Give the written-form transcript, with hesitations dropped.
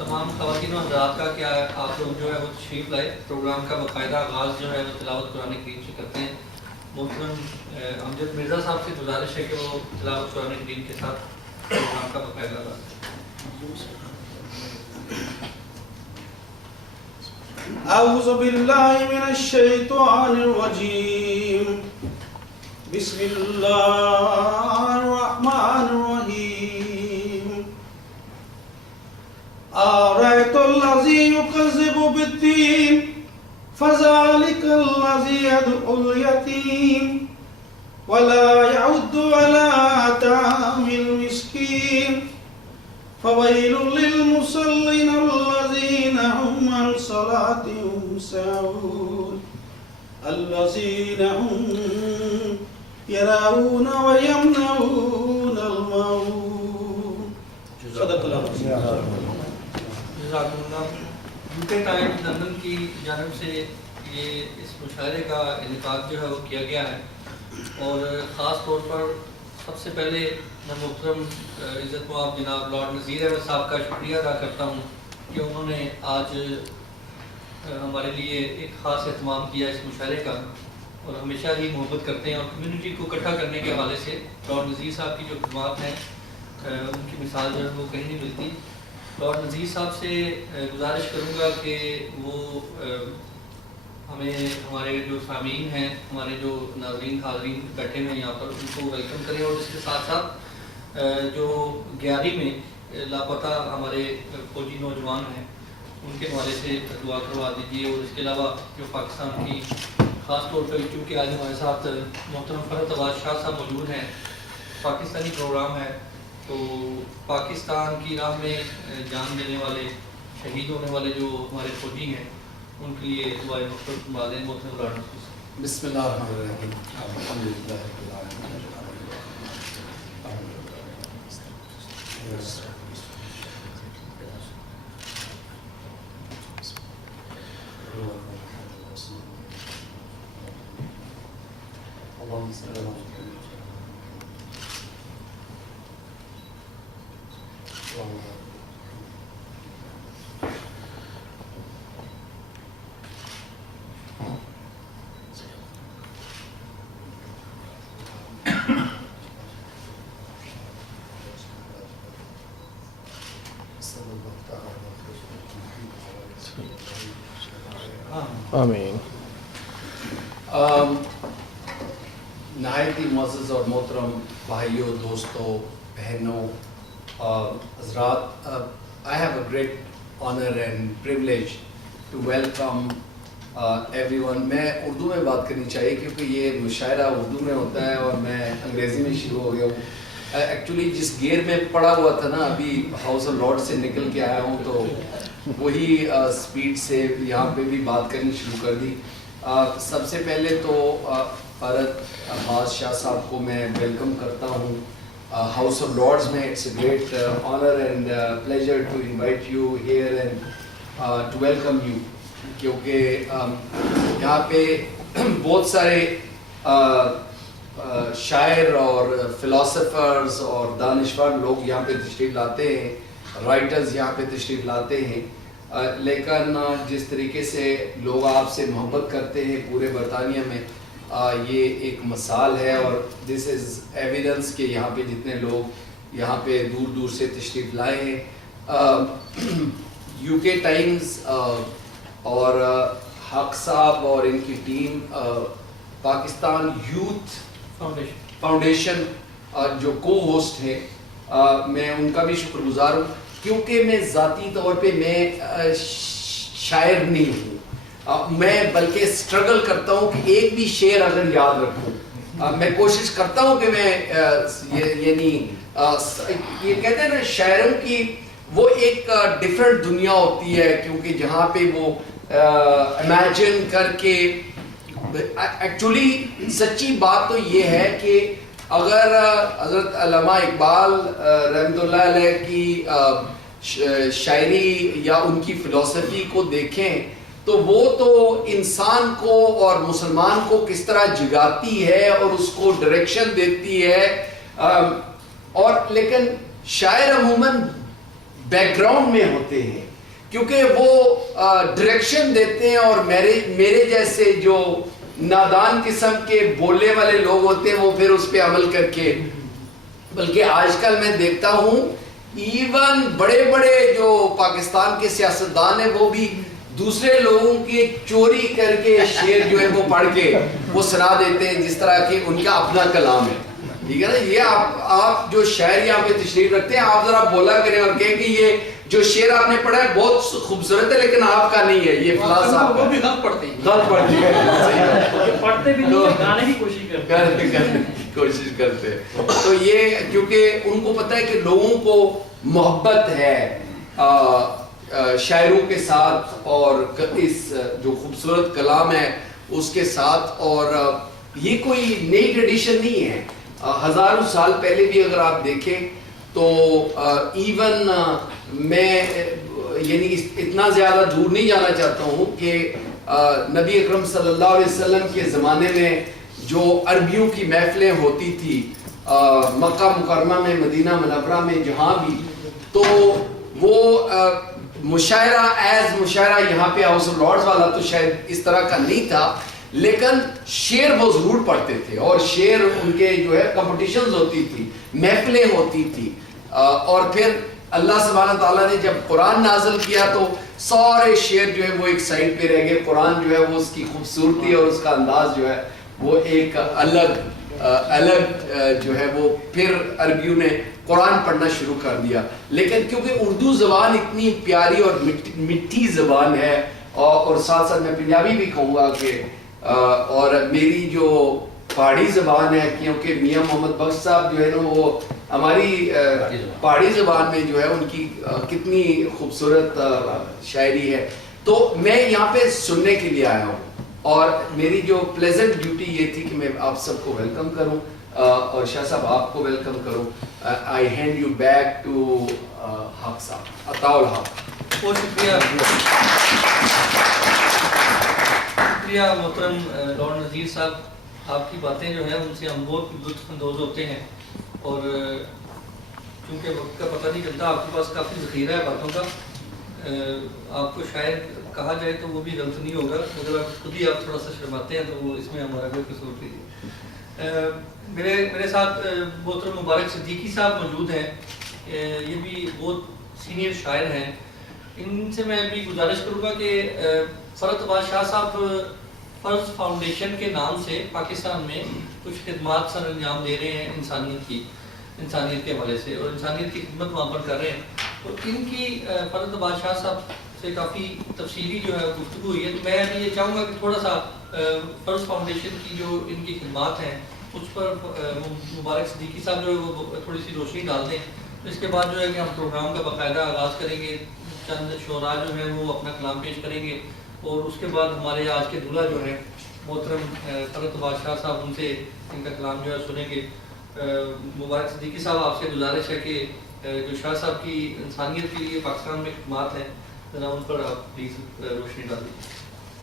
تمام خواتین و حضرات کا کہ آپ لوگ جو ہے وہ تشریف لائے. پروگرام کا باقاعدہ آغاز جو ہے وہ تلاوت قرآن کریم سے کرتے ہیں. محترم امجد مرزا صاحب سے گزارش ہے کہ وہ تلاوت قرآن کریم کے ساتھ پروگرام کا باقاعدہ آغاز کریں. اعوذ باللہ من الشیطان الرجیم. بسم اللہ الرحمن الرحیم. أرأيت الذي يكذب بالدين فذلك الذي يدعو اليتيم ولا يعد على طعام المسكين فويل للمصلين الذين هم عن صلاتهم ساهون الذين هم يراءون ويمنعون الماعون. صدق اللہ. UK ٹائمز لندن کی جانب سے یہ اس مشاعرے کا انعقاد جو ہے وہ کیا گیا ہے اور خاص طور پر سب سے پہلے میں محترم عزت مآب جناب لارڈ نذیر احمد صاحب کا شکریہ ادا کرتا ہوں کہ انہوں نے آج ہمارے لیے ایک خاص اہتمام کیا اس مشاعرے کا اور ہمیشہ ہی محبت کرتے ہیں اور کمیونٹی کو اکٹھا کرنے کے حوالے سے لارڈ نذیر صاحب کی جو خدمات ہیں ان کی مثال جو ہے وہ کہیں نہیں ملتی. لارڈ نذیر صاحب سے گزارش کروں گا کہ وہ ہمیں ہمارے جو سامعین ہیں ہمارے جو ناظرین حاضرین بیٹھے ہوئے یہاں پر ان کو ویلکم کریں اور اس کے ساتھ ساتھ جو گیاری میں لاپتہ ہمارے فوجی نوجوان ہیں ان کے حوالے سے دعا کروا دیجیے. اور اس کے علاوہ جو پاکستان کی خاص طور پر چونکہ آج ہمارے ساتھ محترم فرحت عباس شاہ صاحب موجود ہیں, پاکستانی پروگرام ہے تو پاکستان کی راہ میں جان دینے والے شہید ہونے والے جو ہمارے فوجی ہیں ان کے لیے دعائیں مختصر فرما دیں. محترم لارڈ نذیر. بسم اللہ الرحمن الرحیم. الحمدللہ رب العالمین. اللهم صل على محمد. آمین. نہایت ہی معزز اور محترم بھائیوں, دوستوں, بہنوں, حضرات, I have a great honor and privilege to welcome everyone. میں اردو میں بات کرنی چاہیے کیونکہ یہ مشاعرہ اردو میں ہوتا ہے اور میں انگریزی میں شروع ہو گیا ہوں. ایکچولی جس گیئر میں پڑا ہوا تھا نا, ابھی ہاؤس آف لارڈ سے نکل کے آیا ہوں تو وہی سپیڈ سے یہاں پہ بھی بات کرنی شروع کر دی. سب سے پہلے تو فرحت عباس شاہ صاحب کو میں ویلکم کرتا ہوں ہاؤس آف لارڈز میں. It's a great honour and pleasure to invite you here and to welcome you, کیونکہ یہاں پہ بہت سارے شاعر اور فلاسفرز اور دانشور لوگ یہاں پہ تشریف لاتے ہیں, رائٹرز یہاں پہ تشریف لاتے ہیں, لیکن جس طریقے سے لوگ آپ سے محبت کرتے ہیں پورے برطانیہ میں, یہ ایک مثال ہے. اور دس از ایویڈنس کہ یہاں پہ جتنے لوگ یہاں پہ دور دور سے تشریف لائے ہیں. UK ٹائمز اور حق صاحب اور ان کی ٹیم پاکستان یوتھ فاؤنڈیشن جو کو ہوسٹ ہیں, میں ان کا بھی شکر گزار ہوں کیونکہ میں ذاتی طور پہ میں شاعر نہیں ہوں, میں بلکہ اسٹرگل کرتا ہوں کہ ایک بھی شعر اگر یاد رکھوں. میں کوشش کرتا ہوں کہ میں یعنی یہ کہتے ہیں نا شاعروں کی وہ ایک ڈفرینٹ دنیا ہوتی ہے, کیونکہ جہاں پہ وہ امیجن کر کے, ایکچولی سچی بات تو یہ ہے کہ اگر حضرت علامہ اقبال رحمۃ اللہ علیہ کی شاعری یا ان کی فلسفی کو دیکھیں تو وہ تو انسان کو اور مسلمان کو کس طرح جگاتی ہے اور اس کو ڈائریکشن دیتی ہے. اور لیکن شاعر عموماً بیک گراؤنڈ میں ہوتے ہیں, کیونکہ وہ ڈائریکشن دیتے ہیں, اور میرے جیسے جو نادان قسم کے بولنے والے لوگ ہوتے ہیں وہ پھر اس پہ عمل کر کے, بلکہ آج کل میں دیکھتا ہوں ایون بڑے بڑے جو پاکستان کے سیاستدان ہیں وہ بھی دوسرے لوگوں کے چوری کر کے شعر جو ہے وہ پڑھ کے وہ سنا دیتے ہیں, جس طرح کہ ان کا اپنا کلام ہے. ٹھیک ہے نا, یہ آپ جو شاعر یہاں پہ تشریف رکھتے ہیں, آپ ذرا بولا کریں اور کہیں کہ یہ جو شعر آپ نے پڑھا ہے بہت خوبصورت ہے لیکن آپ کا نہیں ہے, یہ فلاں صاحب کا. وہ بھی غلط پڑھتے ہیں, غلط پڑھتے ہیں, پڑھتے بھی نہیں, گانے کی کوشش کرتے. تو یہ کیونکہ ان کو پتہ ہے کہ لوگوں کو محبت ہے شاعروں کے ساتھ اور اس جو خوبصورت کلام ہے اس کے ساتھ, اور یہ کوئی نئی ٹریڈیشن نہیں ہے. ہزاروں سال پہلے بھی اگر آپ دیکھیں تو ایون میں یعنی اتنا زیادہ دور نہیں جانا چاہتا ہوں کہ نبی اکرم صلی اللہ علیہ وسلم کے زمانے میں جو عربیوں کی محفلیں ہوتی تھی مکہ مکرمہ میں, مدینہ منورہ میں, جہاں بھی, تو وہ مشاعرہ ایز مشاعرہ یہاں پہ ہاؤس آف لارڈز والا تو شاید اس طرح کا نہیں تھا, لیکن شعر وہ ضرور پڑھتے تھے, اور شعر ان کے جو ہے کمپٹیشنز ہوتی تھی, محفلیں ہوتی تھی. اور پھر اللہ سبحانہ تعالیٰ نے جب قرآن نازل کیا تو سارے شعر جو ہے وہ ایک سائڈ پہ رہ گئے. قرآن جو ہے وہ اس کی خوبصورتی اور اس کا انداز جو ہے وہ ایک الگ جو ہے وہ پھر عربیوں نے قرآن پڑھنا شروع کر دیا. لیکن کیونکہ اردو زبان اتنی پیاری اور میٹھی زبان ہے, اور ساتھ ساتھ میں پنجابی بھی کہوں گا کہ اور میری جو پہاڑی زبان ہے, کیونکہ میاں محمد بخش صاحب جو ہے نا وہ ہماری پہاڑی زبان میں جو ہے ان کی کتنی خوبصورت شاعری ہے, تو میں یہاں پہ سننے کے لیے آیا ہوں. اور میری جو پلیزنٹ ڈیوٹی یہ تھی کہ میں آپ سب کو ویلکم کروں, اور شاہ صاحب آپ کو ویلکم کروں. I hand you back to Haq صاحب, عطاء الحق. بہت شکریہ محترم لارڈ نذیر صاحب, آپ کی باتیں جو ہیں ان سے ہم بہت لطف اندوز ہوتے ہیں, اور چونکہ وقت کا پتہ نہیں چلتا, آپ کے پاس کافی ذخیرہ ہے باتوں کا. آپ کو شاید کہا جائے تو وہ بھی غلط نہیں ہوگا, اگر آپ خود ہی آپ تھوڑا سا شرماتے ہیں تو وہ اس میں ہمارا کوئی قصور نہیں. میرے ساتھ محترم مبارک صدیقی صاحب موجود ہیں, یہ بھی بہت سینئر شاعر ہیں. ان سے میں بھی گزارش کروں گا کہ فرت بادشاہ صاحب فرض فاؤنڈیشن کے نام سے پاکستان میں کچھ خدمات سر انجام دے رہے ہیں انسانیت کے حوالے سے, اور انسانیت کی خدمت وہاں پر کر رہے ہیں. تو ان کی فرت بادشاہ صاحب سے کافی تفصیلی جو ہے گفتگو ہوئی ہے. تو میں بھی یہ چاہوں گا کہ تھوڑا سا فرض فاؤنڈیشن کی جو ان کی خدمات ہیں اس پر مبارک صدیقی صاحب جو ہے وہ تھوڑی سی روشنی ڈال دیں. اس کے بعد جو ہے کہ ہم پروگرام کا باقاعدہ آغاز کریں گے, چند شعراء جو ہیں وہ اپنا کلام پیش کریں گے, اور اس کے بعد ہمارے آج کے دولہا جو ہے محترم فرت بادشاہ صاحب ان سے ان کا کلام جو ہے سنیں گے. مبارک صدیقی صاحب آپ سے گزارش ہے کہ جو شاہ صاحب کی انسانیت کے لیے پاکستان میں خدمات ہیں ذرا ان پر آپ پلیز روشنی ڈال دیجیے.